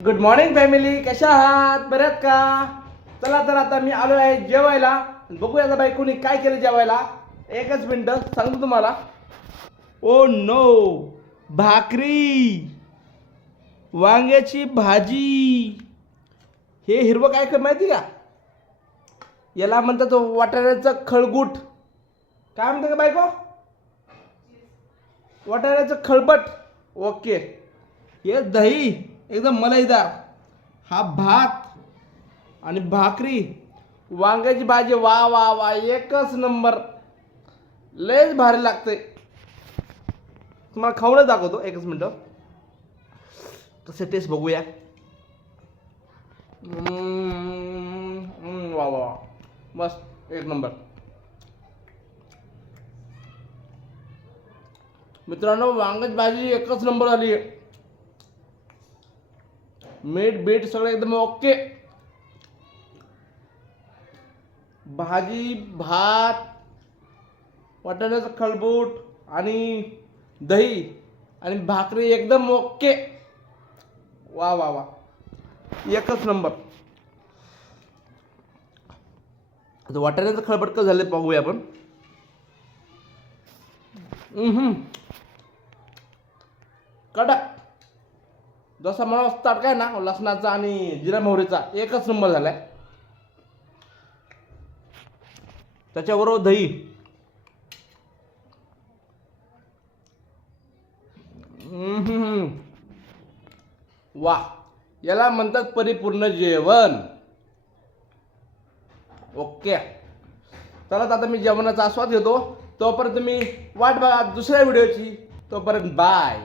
Good morning family, कशा आहात? बऱ्यात का? चला तर आता मी आलो आहे जेवायला. बघूया आता बाई कोणी काय केलं जेवायला. एकच मिनटं सांगतो तुम्हाला. ओ नो, भाकरी, वांग्याची भाजी. हे हिरवं काय कर माहिती का? याला म्हणतात वाटाण्याचं खळगूट. काय म्हणते का बायको? वाटाण्याचं खळबट. ओके. हे दही एकदम मलाईदार, हा भात आणि भाकरी, वांग्याची भाजी. वा वा वा, एकच नंबर, लयच भारी लागते. तुम्हाला खाऊनच दाखवतो, एकच मिनटं. कसं टेस्ट बघूया. वा वा वा, मस्त, एक नंबर. मित्रांनो, वांग्याची भाजी एकच नंबर झाली. मीठ बीट सगळं एकदम ओके. भाजी, भात, वाटाण्याचं खळबूट आणि दही आणि भाकरी एकदम ओके. वा वा वा, एकच नंबर. आता वाटाण्याचं खळबट कसं झालं पाहूया आपण. कडक, जसा मला तडका आहे ना लसणाचा आणि जिरा मोहरीचा, एकच नंबर झालाय. त्याच्याबरोबर दही. वा, याला म्हणतात परिपूर्ण जेवण. ओके. चला आता मी जेवणाचा आस्वाद घेतो. तोपर्यंत तुम्ही वाट बघा दुसऱ्या व्हिडिओची. तोपर्यंत बाय.